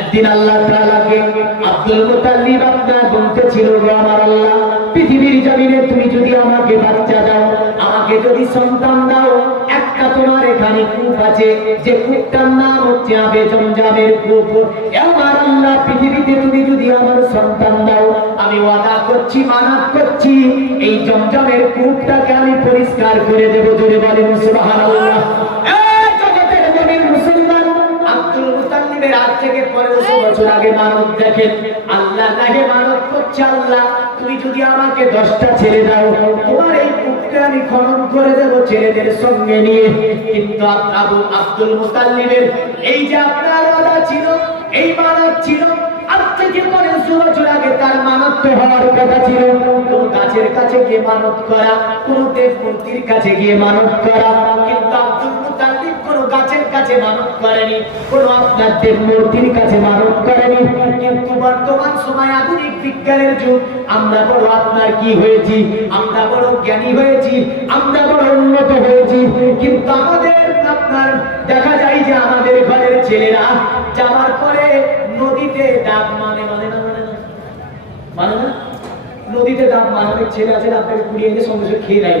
একদিন আল্লাহ তাআলাকে আব্দুল মুতাল্লিব আপনার বলতে ছিল গো আমার আল্লাহ। পৃথিবীর জমিনে তুমি যদি আমাকে বাচ্চা দাও, আমাকে যদি সন্তান দাও, একটা তোমার এখানে কূপ আছে, যে কূপটার নাম হচ্ছে আবে জমজমের কূপ। আমার আল্লাহ পৃথিবীতে তুমি যদি আমার সন্তান দাও, আমি ওয়াদা করছি, মানাত করছি, এই জমজমের কূপটাকে আমি পরিষ্কার করে দেবো, জোরে বলেন সুবহানাল্লাহ। থেকে পনেরোশো বছর আগে মানব দেখেন আল্লাহ নাহে মানব করছে আল্লাহ, তুমি যদি আমাকে দশটা ছেড়ে দাও, তোমার এই কূপকে আমি খনন করে দেবো ছেলেদের সঙ্গে নিয়ে। কিন্তু আবু আব্দুল মুতাল্লিবের এই যে আপনার ওয়াদা ছিল, এই মানব ছিল তার মানত ছিল। কাছে গিয়ে মানত করা, কোন দেব মূর্তির কাছে গিয়ে মানত করা, কিন্তু আব্দুল কাছে মানত করেনি, কোন আপনার দেব মূর্তির কাছে মানত করেনি। কিন্তু বর্তমান সময় আধুনিক বিজ্ঞানের যুগ, আমরা বড় আপনার কি হয়েছি? আমরা বড় জ্ঞানী হয়েছি, আমরা বড় উন্নত হয়েছি। কিন্তু আমাদের আপনার দেখা যায় যে আমাদের ঘরের ছেলেরা যাওয়ার পরে নদীতে ডাব মানে মানে না মানে না মানে না? নদীতে ডাব মানে ছেলে আছে আপনাকে কুড়িয়ে এনে সঙ্গে সঙ্গে খেয়ে নেয়।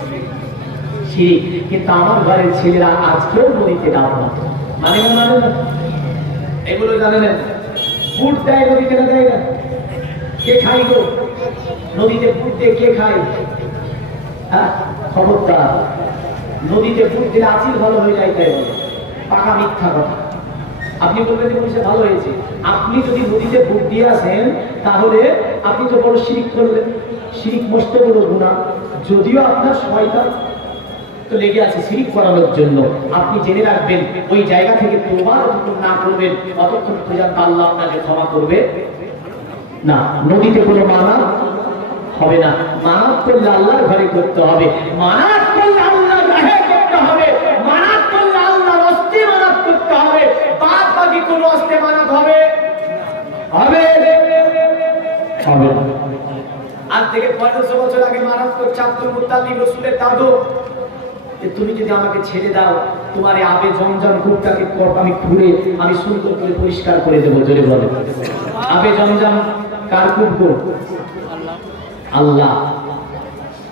শিরিক কিন্তু আমার ঘরের ছেলেরা আজকেও নদীতে ডাব মারে মানে মানে এগুলো জানেন? না ফুট দেয় না দেয় না? কে খাই গো? নদীতে ফুট দিয়ে কে খায়? হ্যাঁ নদীতে ফুট দিলে ভালো হয়ে যায় তাই বলে। পাকা মিথ্যা কথা। আপনি বলবেন যে ভালো হয়েছে। আপনি যদি নদীতে ফুট দিয়ে আসেন, তাহলে আপনি তো বড় শিরিক করলেন। শিরিক মস্ত বড় গুণা যদিও আপনার শয়তান তো লেগে আছে শিরিক করানোর জন্য। আপনি জেনে রাখবেন, ওই জায়গা থেকে তোমার না করবেন আল্লাহ আপনাকে ক্ষমা করবে। না, নদীতে কোনো মানা হবে না। করলে আল্লাহর ঘরে করতে হবে। মানাত করলে করতে হবে। করলে আল্লাহর অস্তে মানাত করতে হবে। বাদ বাকি কোনো অস্তে হবে? হবে। হবে আজ থেকে পনেরোশো বছর আগে মারাত করছে আব্দুল রসুলের দাদু। যে তুমি যদি আমাকে ছেড়ে দাও, তোমার এই আবে জমজম কূপটাকে আমি খুঁড়ে আমি সুন্দর করে পরিষ্কার করে দেবো, জোরে বলে। আবে জমজম কার কূপ? আল্লাহ।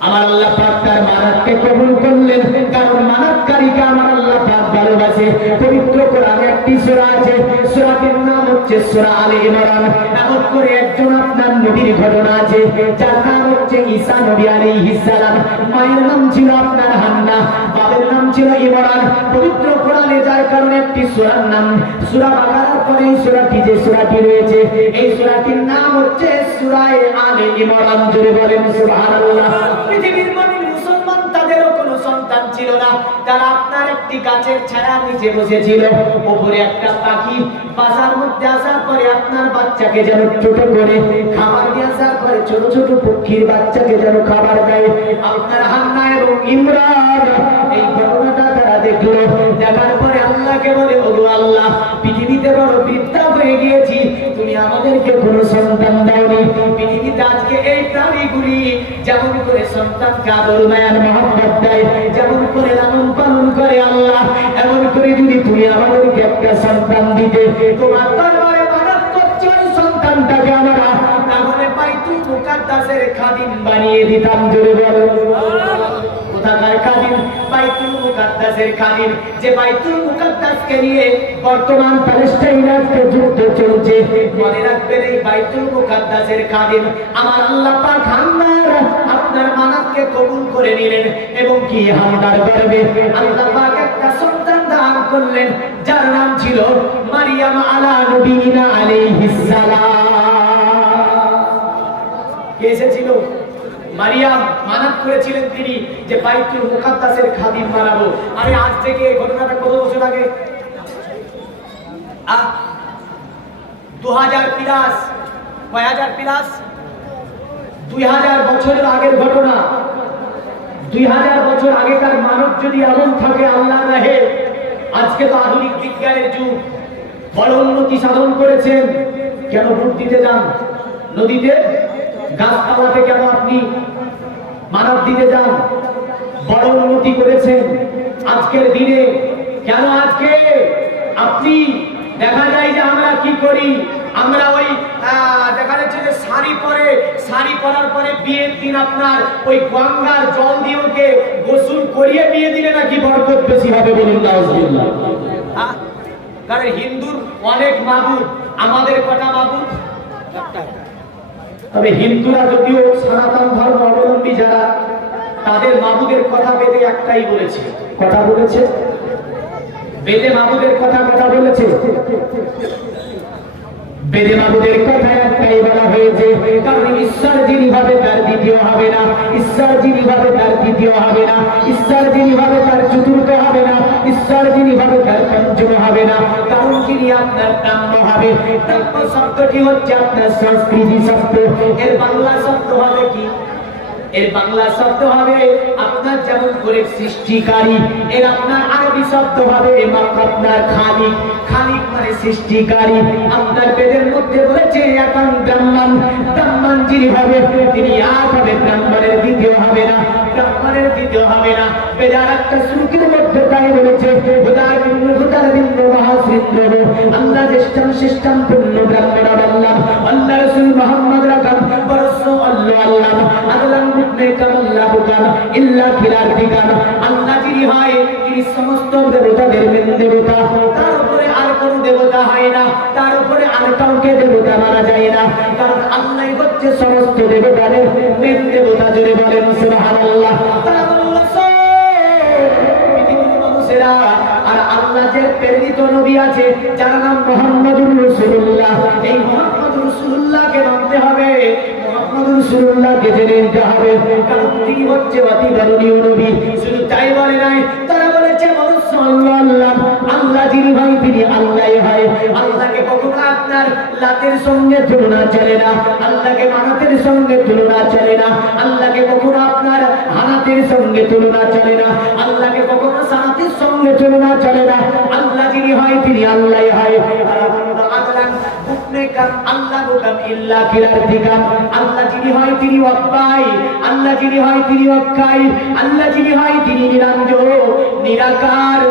আমার আল্লাহ পাক তার মারাতকে কবুল করলেন। কারণ মানাতকারীকে আমার আল্লাহ পাক ভালোবাসে পবিত্র কোরআনে একটি সূরা আছে সূরাটির নাম হচ্ছে সূরা আলে ইমরান। এমন করে একজন আপনার নবীর ঘটনা আছে, যার নাম হচ্ছে ঈসা নবী আলাইহিস সালাম। মায়ের নাম ছিল আপনার হান্না বাবার নাম ছিল ইমরান। পবিত্র কোরআনে যার কারণে একটি সূরার নাম, সূরা বাকারার পরে এই সূরাটি যে সূরাটি রয়েছে, এই সূরাটির নাম হচ্ছে সুরায় আলে ইমরান। জুড়ে বলেন, সুবহানাল্লাহ। পৃথিবীর না, তারা আপনার একটি গাছের ছায়া নিচে বসেছিল। উপরে একটা পাখি বাসার মধ্যে আসার পরে আপনার বাচ্চাকে যেন ছোট করে খাবার দিয়ে আসার পরে ছোট ছোট পক্ষীর বাচ্চাকে যেন খাবার দেয়। আপনার হান্না এবং ইমরান, এই ঘটনাটা তারা দেখল। দেখার পরে আল্লাহকে বলে, ওগো আল্লাহ, পৃথিবীতে বড় বিদ্যা হয়ে গিয়েছি। তুমি আমাদেরকে কোনো সন্তান দাওনি। পৃথিবীতে আজকে এই প্রাণীগুলি যেমন করে সন্তানকে আদর মায়ার মহব্বত দেয়, যেমন করে লালন পালন করে আল্লাহ, এমন করে যদি তুমি আমাদেরকে একটা সন্তান দিতে, তোমার দরবারে মানত করছ সন্তানটাকে আমরা, তাহলে বাইতুল মুকাদ্দাসের খাদিম বানিয়ে দিতাম, জোরে বলো। কোথাকার খাদিম? বাইতুল মুকাদ্দাসের খাদিম। যে বাইতুল মুকাদ্দাসকে নিয়ে বর্তমান প্যালেস্টাইনের যুদ্ধ চলছে, মনে রাখবেন এই বাইতুল মুকাদ্দাসের খাদিম আমার আল্লাহ পাক হামদার, আপনার মানাতকে কবুল করে নিলেন এবং কি হামদার করবে? আল্লাহ পাক একটা সন্তান দান করলেন, যার নাম ছিল মারিয়াম আলা নবীনা আলাইহিস সালাম। কে এসেছিল? মারিয়াম মানাত করেছিলেন তিনি যে বাইতুল মুকাদ্দাসের খাদিম বানাবো। আরে আজ থেকে এই ঘটনাটা কত বছর আগে? দু হাজার প্লাস কয় প্লাস? দুই হাজার বছরের আগের ঘটনা। দুই হাজার বছর আগেকার মানব যদি এমন থাকে, আল্লাহ রাহে, আজকে তো আধুনিক বিজ্ঞানের যুগ। বড় উন্নতি সাধন করেছেন। কেন ভোট দিতে যান? নদীতে গাছপালাতে কেন আপনি মানব দিতে যান। বড় উন্নতি করেছেন। আজকের দিনে কেন আজকে? আপনি দেখা যায় যে আমরা কি করি? আমরা ওই দেখা যাচ্ছে যে শাড়ি পরে, শাড়ি পরার পরে বিয়ের দিন আপনার ওই গঙ্গার জল দিয়ে ওকে গোসল করিয়ে বিয়ে দিলে নাকি বরকত বেশি হবে বলুন? কারণ হিন্দুর অনেক মাবুদ, আমাদের কটা মাবুদ? তবে হিন্দুরা যদিও সনাতন ধর্ম অবলম্বী যারা, তাদের মাবুদের কথা বেদে একটাই বলেছে। কথা বলেছে? বেদে মাবুদের কথা কথা বলেছে? বেদে মাবুদের কথা একটাই বলা হয়েছে, কারণ ঈশ্বর যিনি ভাবে, তার দ্বিতীয় হবে না। ঈশ্বর যিনি ভাবে, তার তৃতীয় হবে না। ঈশ্বর যিনি ভাবে, তার চতুর্থ হবে না। তার হবে না কারণ যিনি আপনার ব্রাহ্ম হবে। ব্রাহ্ম শব্দটি হচ্ছে আপনার সংস্কৃতি শব্দ। এর বাংলা শব্দ হবে কি? এর বাংলা শব্দ হবে, আপনার যেমন করে সৃষ্টিকারী, এর আপনার আরবি শব্দ হবে আপনার খালিক। খালিক মানে সৃষ্টিকারী। আপনার বেদের মধ্যে বলেছে এখন ব্রাহ্মণ ব্রাহ্মণ যিনি হবে, তিনি এক হবে ব্রাহ্মণের দ্বিতীয় হবে না ব্রাহ্মণের দ্বিতীয় হবে না। একটা শ্রুতির মধ্যে তাই হুদার বিন্দু হুদার বিন্দু মহাশ্রিন্দ্র আল্লাহ জ্যেষ্ঠম পূর্ণ ব্রাহ্মণ আল্লাহ আল্লাহ রসুল মোহাম্মদ রাকাম বরস আল্লাহ আল্লাহ আল্লাহ আল্লাহ যিনি হয়, তিনি সমস্ত দেবতাদের দেবতা। তার উপরে আর কোন দেবতা হয় না, তার উপরে আর কাউকে দেবতা মারা যায় না। সমস্ত দেবতাদের মেন দেবতা জুড়ে বলেন, সুবহানাল্লাহ। আল্লাহ হচ্ছে অতি নবী। শুধু তাই বলে তারা বলেছে মানুষ আল্লাহ আল্লাহ। আল্লাহ যিনি ভাই, তিনি আল্লাহ হয়। আল্লাহকে কখনো আপনার লাতের সঙ্গে তুলনা চলে না, আল্লাহকে মানাতের সঙ্গে তুলনা চলে না, আল্লাহকে কখনো আপনার হানাতের সঙ্গে তুলনা চলে না, আল্লাহকে কখনো সঙ্গে তুলনা চলে না, আল্লাহ যিনি হয় তিনি আল্লাহ হয়। আল্লাহ ইল্লা হয় আল্লাহ হয় তিনি নিরাকার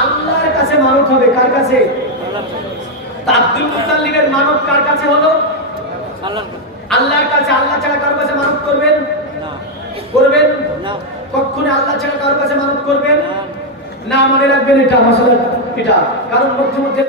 আল্লাহর কাছে মানত হবে কার কাছে? আব্দুল মুতাল্লিবের মানত কার কাছে হলো? আল্লাহর কাছে। আল্লাহ ছাড়া কার কাছে মানত করবেন? করবেন? কখনো আল্লাহ ছাড়া কার কাছে মানত করবেন? না। মনে রাখবেন এটা মশলা এটা কারণ মধ্যে মধ্যে